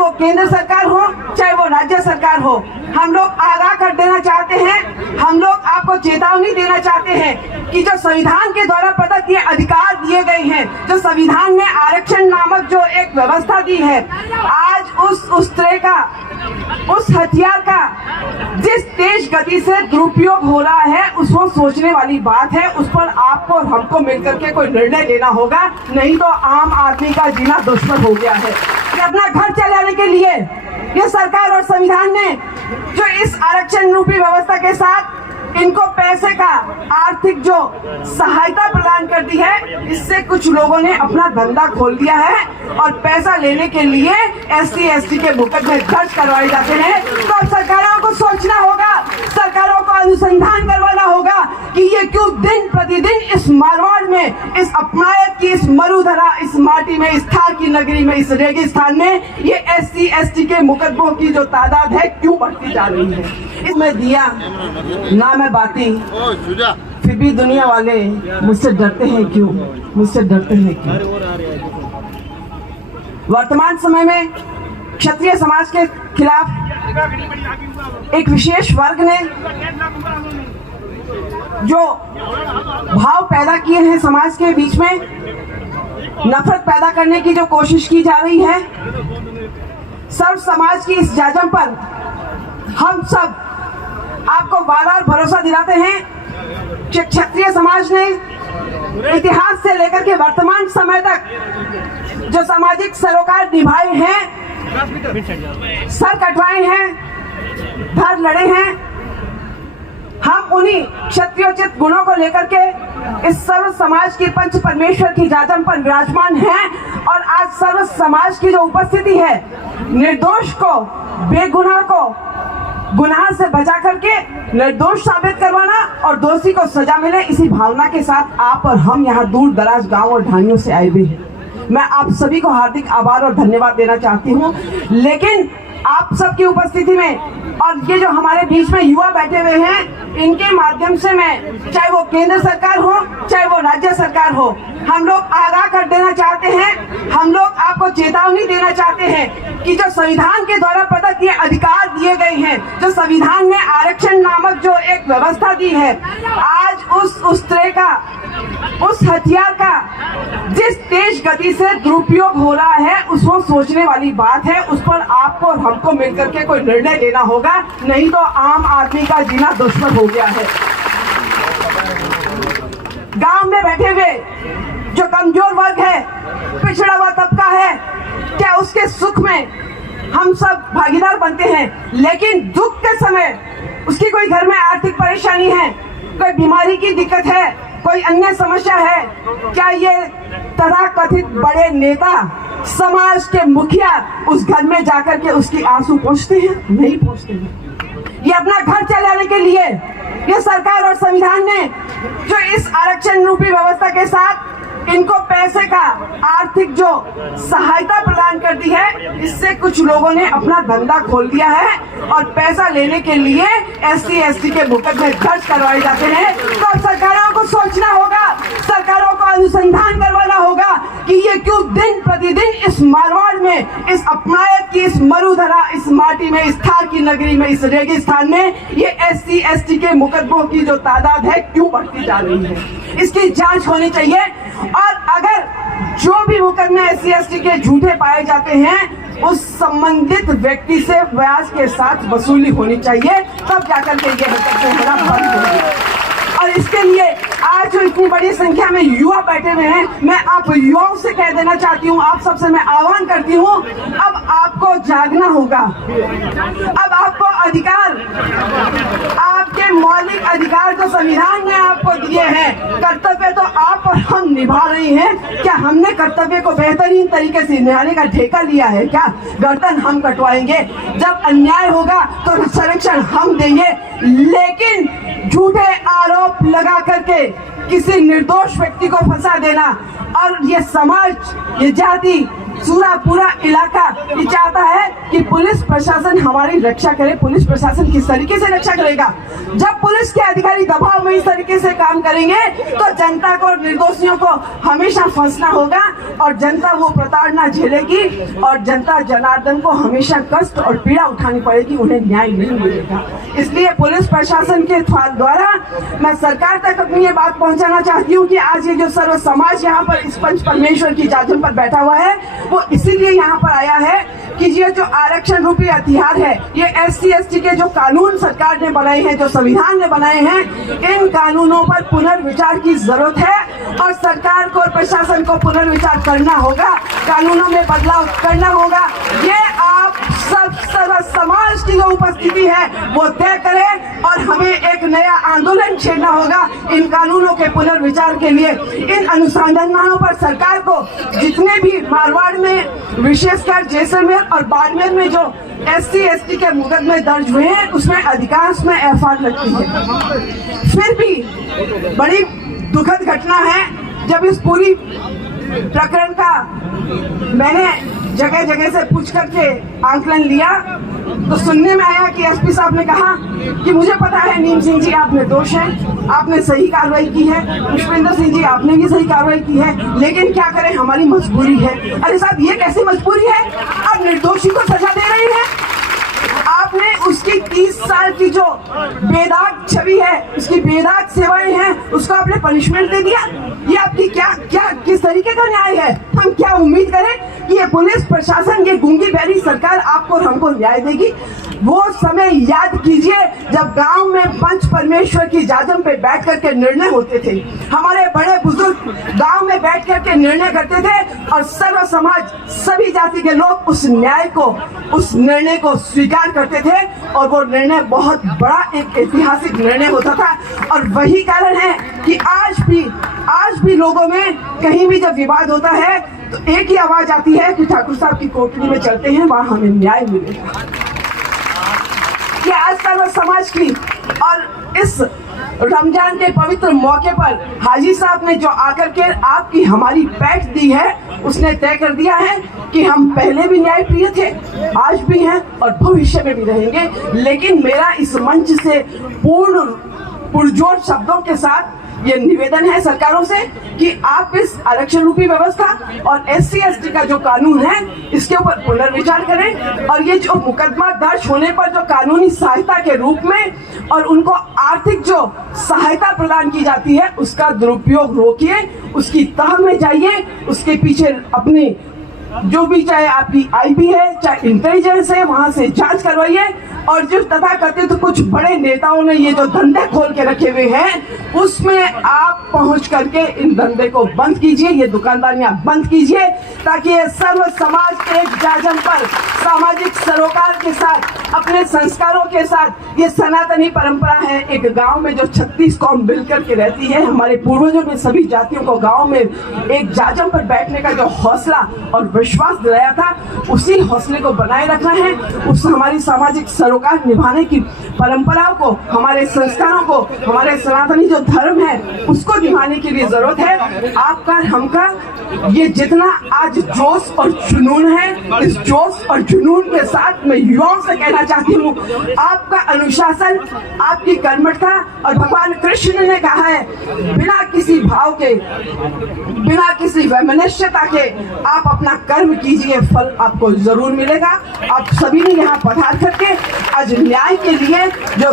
वो केंद्र सरकार हो चाहे वो राज्य सरकार हो, हम लोग आगाह कर देना चाहते हैं, हम लोग आपको चेतावनी देना चाहते हैं कि जो संविधान के द्वारा प्रदत्त ये अधिकार दिए गए हैं, जो संविधान ने आरक्षण नामक जो एक व्यवस्था दी है, आज उस तरह का, उस हथियार का जिस तेज गति से दुरुपयोग हो रहा है, उसको सोचने वाली बात है। उस पर आपको और हमको मिलकर के कोई निर्णय लेना होगा, नहीं तो आम आदमी का जीना दुश्मन हो गया है। कि अपना घर चलाने के लिए ये सरकार और संविधान ने जो इस आरक्षण रूपी व्यवस्था के साथ इनको पैसे का आर्थिक जो सहायता प्रदान कर दी है, इससे कुछ लोगों ने अपना धंधा खोल दिया है और पैसा लेने के लिए SC ST के मुकदमे दर्ज करवाए जाते हैं। तो अब सरकारों को सोचना होगा, सरकारों को अनुसंधान करवाना होगा कि ये क्यों दिन प्रतिदिन इस मारवाड़ में, इस अपमायत की, इस मरुधरा, इस माटी में, इस थार की नगरी में, इस रेगिस्तान में ये SC ST के मुकदमों की जो तादाद है क्यों बढ़ती जा रही है। इसमें दिया ना मैं बाती, फिर भी दुनिया वाले मुझसे डरते हैं क्यों, मुझसे डरते हैं क्यों। वर्तमान समय में क्षत्रिय समाज के खिलाफ एक विशेष वर्ग ने जो भाव पैदा किए हैं समाज के बीच में, नफरत पैदा करने की जो कोशिश की जा रही है, सर्व समाज की इस जाजम पर हम सब आपको बार-बार भरोसा दिलाते हैं कि क्षत्रिय समाज ने इतिहास से लेकर के वर्तमान समय तक जो सामाजिक सरोकार निभाए हैं, सर कटवाए हैं, धर लड़े हैं, हम उन्हीं क्षत्रियोचित गुणों को लेकर के इस सर्व समाज की पंच परमेश्वर की जाजम पर विराजमान हैं। और आज सर्व समाज की जो उपस्थिति है, निर्दोष को, बेगुनाह को गुनाह से बचा करके निर्दोष साबित करवाना और दोषी को सजा मिले, इसी भावना के साथ आप और हम यहाँ दूर दराज गांव और ढाणियों से आए हुए हैं। मैं आप सभी को हार्दिक आभार और धन्यवाद देना चाहती हूँ। लेकिन आप सबकी उपस्थिति में और ये जो हमारे बीच में युवा बैठे हुए हैं, इनके माध्यम से मैं, चाहे वो केंद्र सरकार हो चाहे वो राज्य सरकार हो, हम लोग आगाह कर देना चाहते हैं, हम लोग आपको चेतावनी देना चाहते हैं कि जो संविधान के द्वारा प्रदत्त ये अधिकार दिए गए हैं, जो संविधान ने आरक्षण नामक जो एक व्यवस्था दी है, आज उस तरह का, उस हथियार का जिस तेज गति से दुरुपयोग हो रहा है, उसको सोचने वाली बात है। उस पर आपको और हमको मिलकर के कोई निर्णय लेना होगा, नहीं तो आम आदमी का जीना दुश्मन हो गया है। गांव में बैठे हुए जो कमजोर वर्ग है, पिछड़ा हुआ तबका है, क्या उसके सुख में हम सब भागीदार बनते हैं, लेकिन दुख के समय उसकी कोई घर में आर्थिक परेशानी है, कोई बीमारी की दिक्कत है, कोई अन्य समस्या है, क्या ये तरह कथित बड़े नेता, समाज के मुखिया उस घर में जाकर के उसकी आंसू पोंछते हैं? नहीं पोंछते हैं। ये अपना घर चलाने के लिए ये सरकार और संविधान ने जो इस आरक्षण रूपी व्यवस्था के साथ इनको पैसे का आर्थिक जो सहायता प्रदान कर दी है, इससे कुछ लोगों ने अपना धंधा खोल दिया है और पैसा लेने के लिए SC ST के मुकदमे दर्ज करवाए जाते हैं। तो अब सरकारों को सोचना होगा, सरकारों को अनुसंधान करवाना होगा कि ये क्यों दिन प्रतिदिन इस मारवाड़ में, इस अपमायत की, इस मरुधरा, इस माटी में, इस थार की नगरी में, इस रेगिस्तान में ये SC ST के मुकदमों की जो तादाद है क्यों बढ़ती जा रही है। इसकी जांच होनी चाहिए और अगर जो भी मुकदमे SC ST के झूठे पाए जाते हैं, उस संबंधित व्यक्ति से ब्याज के साथ वसूली होनी चाहिए, तब जाकर के ये हरकतें होना बंद होगी। और इसके लिए आज जो इतनी बड़ी संख्या में युवा बैठे हुए हैं, मैं आप युवाओं से कह देना चाहती हूँ, आप सबसे मैं आह्वान करती हूँ, अब आपको जागना होगा। अब आपको अधिकार, आपके मौलिक अधिकार जो संविधान ने आपको दिए हैं, कर्तव्य तो आप और हम निभा रहे हैं। क्या हमने कर्तव्य को बेहतरीन तरीके से निभाने का ठेका लिया है? क्या गर्दन हम कटवाएंगे? जब अन्याय होगा तो संरक्षण हम देंगे, लेकिन झूठे आरोप लगा करके किसी निर्दोष व्यक्ति को फंसा देना और ये समाज, ये जाति, पूरा इलाका ये चाहता है कि पुलिस प्रशासन हमारी रक्षा करे। पुलिस प्रशासन किस तरीके से रक्षा करेगा? जब पुलिस के अधिकारी दबाव में इस तरीके से काम करेंगे तो जनता को, निर्दोषियों को हमेशा फंसना होगा और जनता वो प्रताड़ना झेलेगी और जनता जनार्दन को हमेशा कष्ट और पीड़ा उठानी पड़ेगी, उन्हें न्याय नहीं मिलेगा। इसलिए पुलिस प्रशासन के द्वारा मैं सरकार तक अपनी ये बात पहुंचाना चाहती हूँ कि आज ये जो सर्व समाज यहाँ पर इस पंच परमेश्वर की जाजम पर बैठा हुआ है वो इसीलिए यहाँ पर आया है कि ये जो आरक्षण रूपी हथियार है, ये SC ST के जो कानून सरकार ने बनाए हैं, जो संविधान ने बनाए हैं, इन कानूनों पर पुनर्विचार की जरूरत है और सरकार को और प्रशासन को पुनर्विचार करना होगा, कानूनों में बदलाव करना होगा। ये आप सब सर्व समाज की जो उपस्थिति है वो तय करें और हमें एक नया आंदोलन छेड़ना होगा इन कानूनों के पुनर्विचार के लिए। इन अनुसंधानों पर सरकार को जितने भी मारवाड़ में, विशेषकर जैसलमेर और बाड़मेर में जो SC ST के मुकदमे दर्ज हुए हैं उसमें अधिकांश में FR लगती है। फिर भी बड़ी दुखद घटना है, जब इस पूरी प्रकरण का मैंने जगह जगह से पूछ करके आंकलन लिया तो सुनने में आया कि SP साहब ने कहा कि मुझे पता है नीम सिंह जी आप निर्दोष हैं, आपने सही कार्रवाई की है, पुष्पेंद्र सिंह जी आपने भी सही कार्रवाई की है, लेकिन क्या करें हमारी मजबूरी है। अरे साहब ये कैसी मजबूरी है? आप निर्दोषी को सजा दे रही हैं। आपने उसकी 30 साल की जो बेदाग छवि है, उसकी बेदाग सेवाएं हैं, उसको आपने पनिशमेंट दे दिया। ये आपकी क्या किस तरीके का न्याय है? हम क्या उम्मीद करें कि ये पुलिस प्रशासन, ये गूंगी बहरी सरकार आपको और हमको न्याय देगी? वो समय याद कीजिए जब गांव में पंच परमेश्वर की जाजम पे बैठ करके निर्णय होते थे। हमारे बड़े बुजुर्ग गांव में बैठ करके निर्णय करते थे और सर्व समाज, सभी जाति के लोग उस न्याय को, उस निर्णय को स्वीकार करते थे और वो निर्णय बहुत बड़ा एक ऐतिहासिक निर्णय होता था। और वही कारण है कि आज भी लोगों में कहीं भी जब विवाद होता है तो एक ही आवाज आती है कि ठाकुर साहब की कोठरी में चलते हैं, वहां हमें न्याय मिलेगा। ये आज सर्व समाज की और इस रमजान के पवित्र मौके पर हाजी साहब ने जो आकर के आपकी हमारी पैठ दी है, उसने तय कर दिया है कि हम पहले भी न्याय प्रिय थे, आज भी हैं और भविष्य में भी रहेंगे। लेकिन मेरा इस मंच से पुरजोर शब्दों के साथ ये निवेदन है सरकारों से कि आप इस आरक्षण रूपी व्यवस्था और SC ST का जो कानून है इसके ऊपर पुनर्विचार करें और ये जो मुकदमा दर्ज होने पर जो कानूनी सहायता के रूप में और उनको आर्थिक जो सहायता प्रदान की जाती है उसका दुरुपयोग रोकिए, उसकी तह में जाइए, उसके पीछे अपनी जो भी, चाहे आपकी IP है, चाहे इंटेलिजेंस है, वहां से जांच करवाइए। और जो तथाकथित कुछ बड़े नेताओं ने ये जो धंधे खोल के रखे हुए हैं उसमें आप पहुंच करके इन धंधे को बंद कीजिए, ये दुकानदारियां बंद कीजिए, ताकि ये सर्व समाज एक जाजम पर सामाजिक सरोकार के साथ, अपने संस्कारों के साथ, ये सनातनी परंपरा है। एक गांव में जो 36 कौम मिलकर के रहती है, हमारे पूर्वजों ने सभी जातियों को गांव में एक जाजम पर बैठने का जो हौसला और विश्वास दिलाया था, उसी हौसले को बनाए रखना है। उस हमारी सामाजिक सरोकार निभाने की परंपराओं को, हमारे संस्कारों को, हमारे सनातनी जो धर्म है उसको निभाने के लिए जरूरत है। आपका, हमका ये जितना आज जोश और जुनून है, इस जोश और जुनून के साथ मैं युवाओं से कहना चाहती हूँ, आपका अनुशासन, आपकी कर्मठता, और भगवान कृष्ण ने कहा है बिना किसी भाव के, बिना किसी वैमनस्यता के आप अपना कर्म कीजिए, फल आपको जरूर मिलेगा। आप सभी ने यहाँ पधार करके आज न्याय के लिए जो